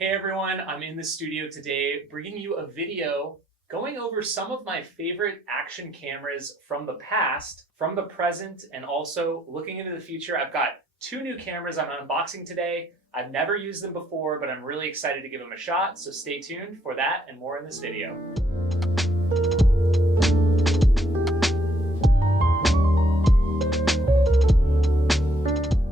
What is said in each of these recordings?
Hey everyone, I'm in the studio today bringing you a video going over some of my favorite action cameras from the past, from the present, and also looking into the future. I've got two new cameras I'm unboxing today. I've never used them before, but I'm really excited to give them a shot, so stay tuned for that and more in this video.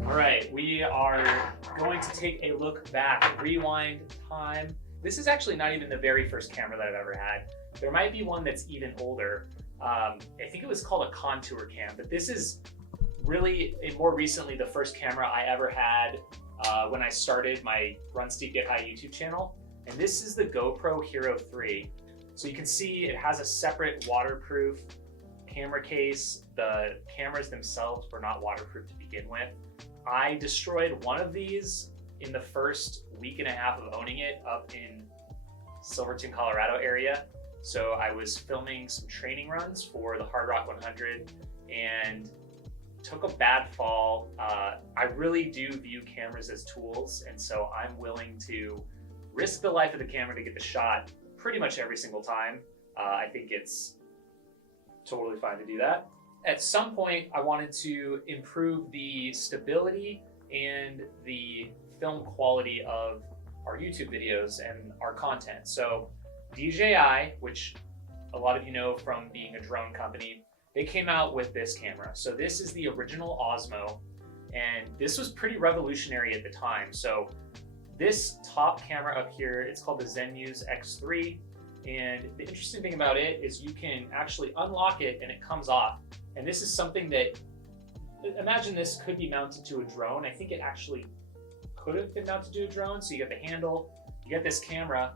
All right, we are going to take a look back, rewind time. This is actually not even the very first camera that I've ever had. There might be one that's even older. I think it was called a contour cam, but this is really, more recently, the first camera I ever had when I started my Run Steep Get High YouTube channel. And this is the GoPro Hero 3. So you can see it has a separate waterproof camera case. The cameras themselves were not waterproof to begin with. I destroyed one of these in the first week and a half of owning it up in Silveron, Colorado area. So I was filming some training runs for the Hard Rock 100 and took a bad fall. I really do view cameras as tools, and so I'm willing to risk the life of the camera to get the shot pretty much every single time. I think it's totally fine to do that. At some point, I wanted to improve the stability and the film quality of our YouTube videos and our content. So DJI, which a lot of you know from being a drone company, they came out with this camera. So this is the original Osmo, and this was pretty revolutionary at the time. So this top camera up here, it's called the Osmo X3. And the interesting thing about it is you can actually unlock it and it comes off. And this is something that, imagine this could be mounted to a drone. I think it actually could have been mounted to a drone. So you get the handle, you get this camera,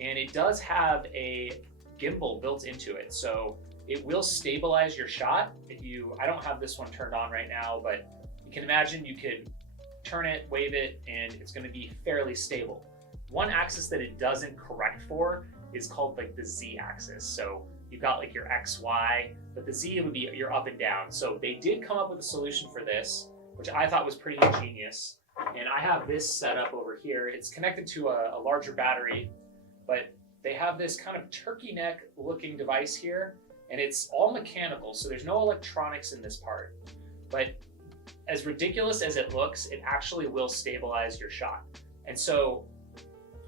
and it does have a gimbal built into it. So it will stabilize your shot. I don't have this one turned on right now, but you can imagine you could turn it, wave it, and it's gonna be fairly stable. One axis that it doesn't correct for is called like the Z axis. So you've got like your X, Y, but the Z would be your up and down. So they did come up with a solution for this, which I thought was pretty ingenious. And I have this set up over here. It's connected to a larger battery, but they have this kind of turkey neck looking device here, and it's all mechanical. So there's no electronics in this part, but as ridiculous as it looks, it actually will stabilize your shot. And so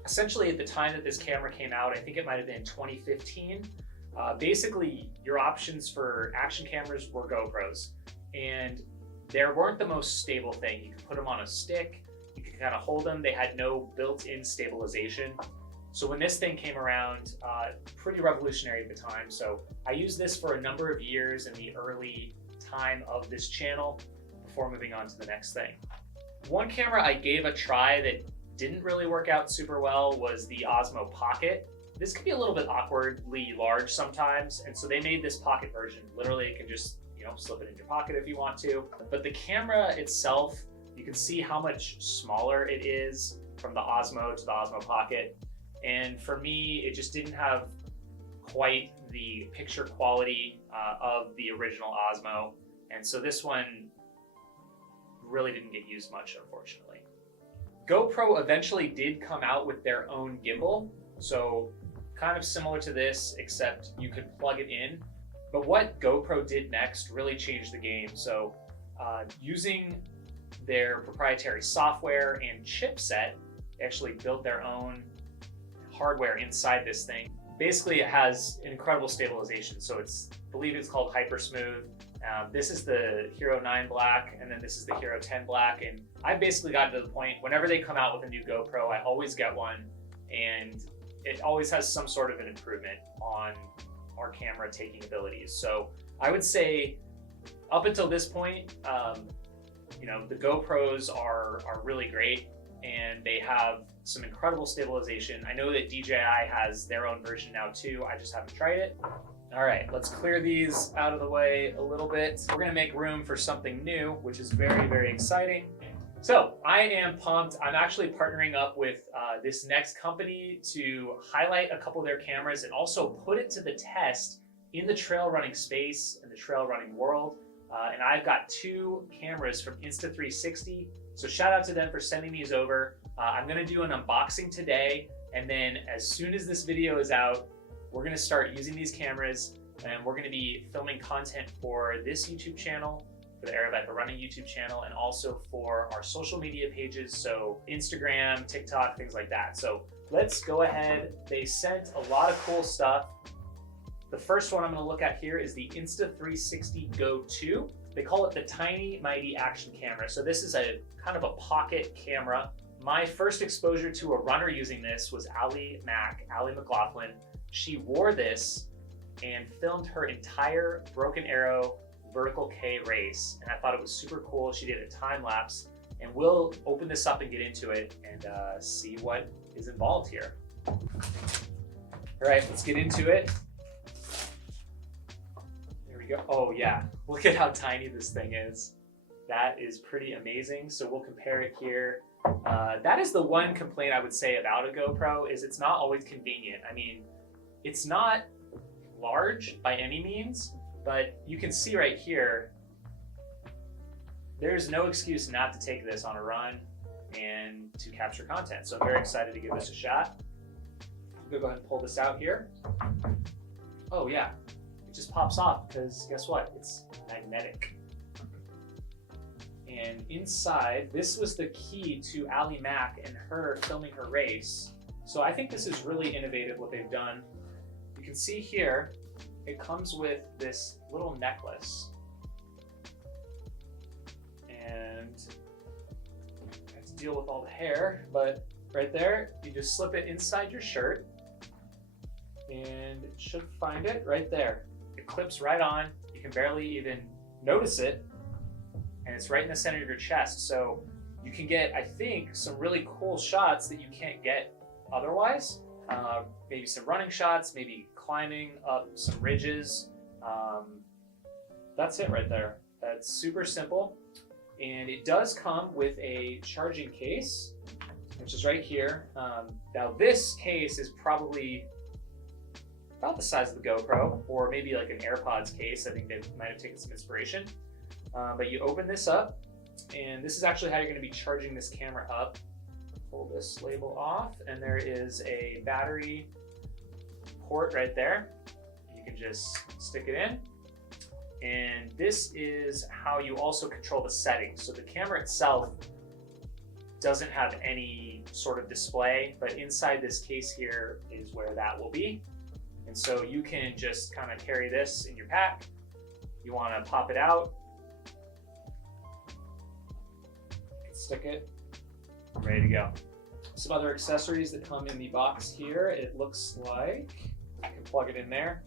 essentially at the time that this camera came out, I think it might've been 2015, basically your options for action cameras were GoPros, and they weren't the most stable thing. You could put them on a stick, you could kind of hold them. They had no built-in stabilization. So when this thing came around, pretty revolutionary at the time. So I used this for a number of years in the early time of this channel before moving on to the next thing. One camera I gave a try that didn't really work out super well was the Osmo Pocket. This can be a little bit awkwardly large sometimes, and so they made this Pocket version. Literally, it can just, slip it in your pocket if you want to. But the camera itself, you can see how much smaller it is from the Osmo to the Osmo Pocket. And for me, it just didn't have quite the picture quality of the original Osmo. And so this one really didn't get used much, unfortunately. GoPro eventually did come out with their own gimbal. So kind of similar to this, except you could plug it in. But what GoPro did next really changed the game. So using their proprietary software and chipset, they actually built their own hardware inside this thing. Basically, it has an incredible stabilization. So I believe it's called Hyper Smooth. This is the Hero 9 Black, and then this is the Hero 10 Black. And I've basically gotten to the point, whenever they come out with a new GoPro, I always get one, and it always has some sort of an improvement on our camera taking abilities. So I would say up until this point, the GoPros are really great, and they have some incredible stabilization. I know that DJI has their own version now too. I just haven't tried it. All right, let's clear these out of the way a little bit. We're gonna make room for something new, which is very, very exciting. So I am pumped. I'm actually partnering up with this next company to highlight a couple of their cameras and also put it to the test in the trail running space and the trail running world. And I've got two cameras from Insta360. So shout out to them for sending these over. I'm gonna do an unboxing today, and then as soon as this video is out, we're gonna start using these cameras, and we're gonna be filming content for this YouTube channel, for the Aravaipa Running YouTube channel, and also for our social media pages, so Instagram, TikTok, things like that. So let's go ahead. They sent a lot of cool stuff. The first one I'm gonna look at here is the Insta360 Go 2. They call it the Tiny Mighty Action Camera. So this is a kind of a pocket camera. My first exposure to a runner using this was Allie McLaughlin. She wore this and filmed her entire Broken Arrow Vertical K race. And I thought it was super cool. She did a time lapse, and we'll open this up and get into it and see what is involved here. All right, let's get into it. There we go. Oh yeah, look at how tiny this thing is. That is pretty amazing. So we'll compare it here. That is the one complaint I would say about a GoPro, is it's not always convenient. I mean, it's not large by any means, but you can see right here, there's no excuse not to take this on a run and to capture content. So I'm very excited to give this a shot. I'm gonna go ahead and pull this out here. Oh yeah, it just pops off because guess what? It's magnetic. And inside, this was the key to Allie Mac and her filming her race. So I think this is really innovative what they've done. You can see here, it comes with this little necklace. And I have to deal with all the hair, but right there, you just slip it inside your shirt and it should find it right there. It clips right on. You can barely even notice it. And it's right in the center of your chest. So you can get, I think, some really cool shots that you can't get otherwise. Maybe some running shots, maybe climbing up some ridges. That's it right there. That's super simple. And it does come with a charging case, which is right here. Now this case is probably about the size of the GoPro, or maybe like an AirPods case. I think they might have taken some inspiration. But you open this up, and this is actually how you're going to be charging this camera up. Pull this label off, and there is a battery port right there. You can just stick it in. And this is how you also control the settings. So the camera itself doesn't have any sort of display, but inside this case here is where that will be. And so you can just kind of carry this in your pack. You want to pop it out, stick it, ready to go. Some other accessories that come in the box here. It looks like I can plug it in there.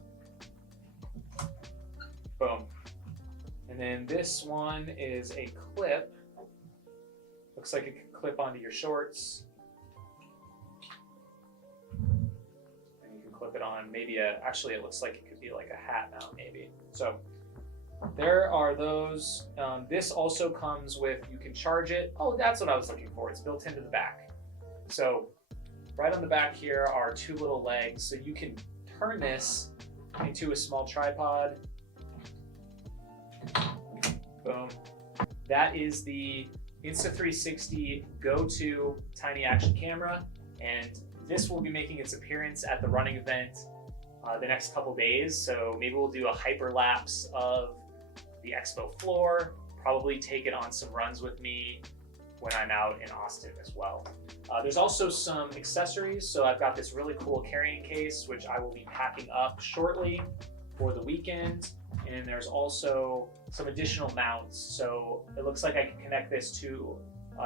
Boom. And then this one is a clip. Looks like it can clip onto your shorts. And you can clip it on maybe actually it looks like it could be like a hat mount maybe. So there are those. This also comes with, you can charge it. Oh, that's what I was looking for. It's built into the back. So right on the back here are two little legs. So you can turn this into a small tripod. Boom. That is the Insta360 Go 2 Tiny Action Camera. And this will be making its appearance at the running event the next couple days. So maybe we'll do a hyperlapse of the expo floor, probably take it on some runs with me when I'm out in Austin as well. There's also some accessories. So I've got this really cool carrying case, which I will be packing up shortly for the weekend. And there's also some additional mounts. So it looks like I can connect this to,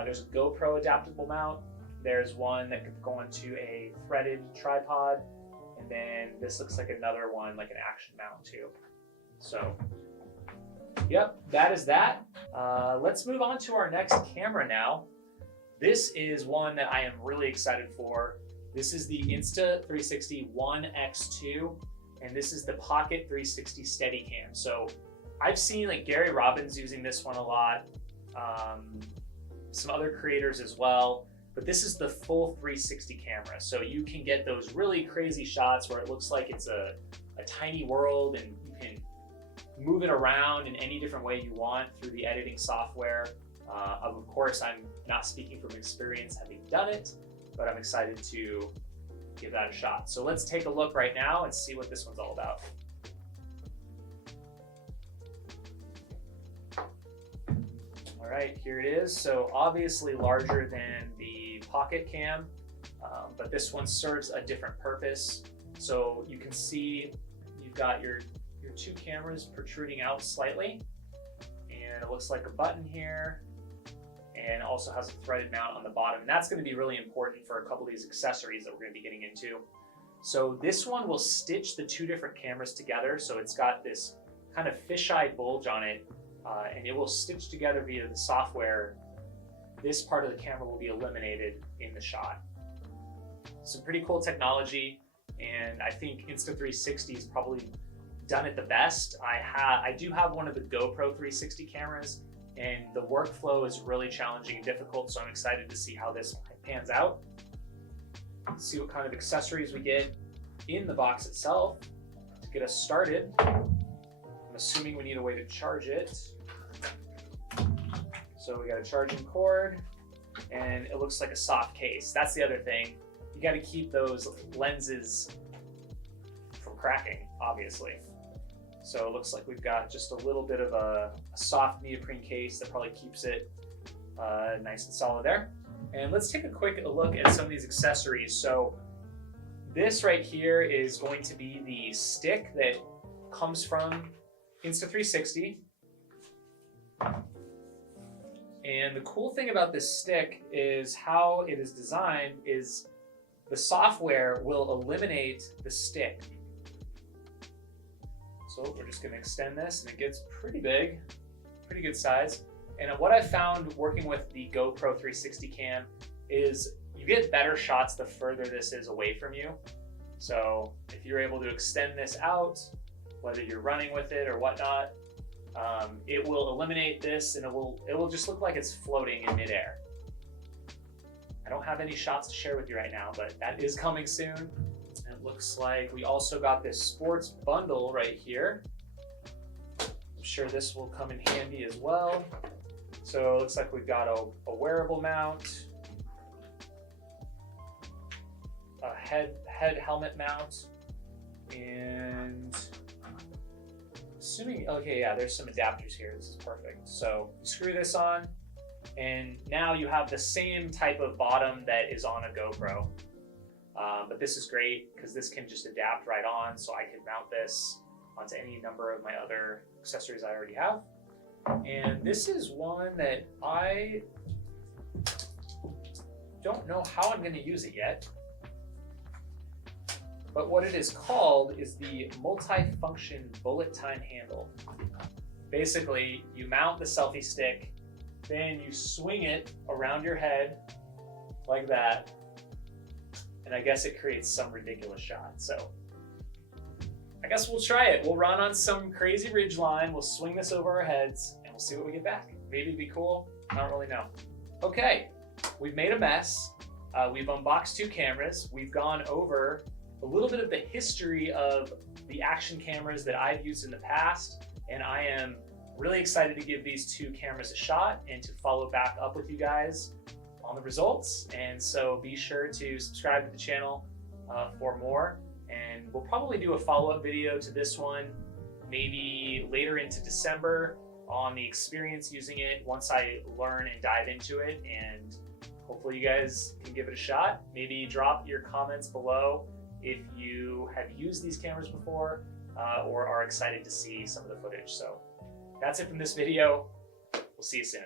there's a GoPro adaptable mount. There's one that could go onto a threaded tripod. And then this looks like another one, like an action mount too. So, yep, that is that. Let's move on to our next camera now. This is one that I am really excited for. This is the Insta360 One X2, and this is the Pocket 360 Steadicam. So I've seen like Gary Robbins using this one a lot, some other creators as well. But this is the full 360 camera. So you can get those really crazy shots where it looks like it's a tiny world, and you can move it around in any different way you want through the editing software. Of course, I'm not speaking from experience having done it, but I'm excited to give that a shot. So let's take a look right now and see what this one's all about. All right, here it is. So obviously larger than the Pocket Cam, but this one serves a different purpose. So you can see you've got your two cameras protruding out slightly, and it looks like a button here, and also has a threaded mount on the bottom. And that's going to be really important for a couple of these accessories that we're going to be getting into. So this one will stitch the two different cameras together. So it's got this kind of fisheye bulge on it, and it will stitch together via the software. This part of the camera will be eliminated in the shot. Some pretty cool technology, and I think Insta360 has probably done it the best. I do have one of the GoPro 360 cameras, and the workflow is really challenging and difficult, so I'm excited to see how this pans out. See what kind of accessories we get in the box itself to get us started. I'm assuming we need a way to charge it. So we got a charging cord, and it looks like a soft case. That's the other thing. You got to keep those lenses from cracking, obviously. So it looks like we've got just a little bit of a soft neoprene case that probably keeps it nice and solid there. And let's take a quick look at some of these accessories. So this right here is going to be the stick that comes from Insta360. And the cool thing about this stick is how it is designed is the software will eliminate the stick. So we're just going to extend this, and it gets pretty big, pretty good size. And what I found working with the GoPro 360 cam is you get better shots the further this is away from you. So if you're able to extend this out, whether you're running with it or whatnot, it will eliminate this, and it will just look like it's floating in midair. I don't have any shots to share with you right now, but that is coming soon. And it looks like we also got this sports bundle right here. I'm sure this will come in handy as well. So it looks like we've got a wearable mount, a head helmet mount, and assuming, okay, yeah, there's some adapters here. This is perfect. So you screw this on, and now you have the same type of bottom that is on a GoPro. But this is great because this can just adapt right on, so I can mount this onto any number of my other accessories I already have. And this is one that I don't know how I'm going to use it yet. But what it is called is the multi-function bullet time handle. Basically, you mount the selfie stick, then you swing it around your head like that, and I guess it creates some ridiculous shot. So I guess we'll try it. We'll run on some crazy ridge line, we'll swing this over our heads, and we'll see what we get back. Maybe it'd be cool, I don't really know. Okay, we've made a mess. We've unboxed two cameras. We've gone over a little bit of the history of the action cameras that I've used in the past, and I am really excited to give these two cameras a shot and to follow back up with you guys on the results. And so be sure to subscribe to the channel for more, and we'll probably do a follow-up video to this one maybe later into December on the experience using it once I learn and dive into it, and hopefully you guys can give it a shot. Maybe drop your comments below if you have used these cameras before or are excited to see some of the footage. So that's it from this video. We'll see you soon.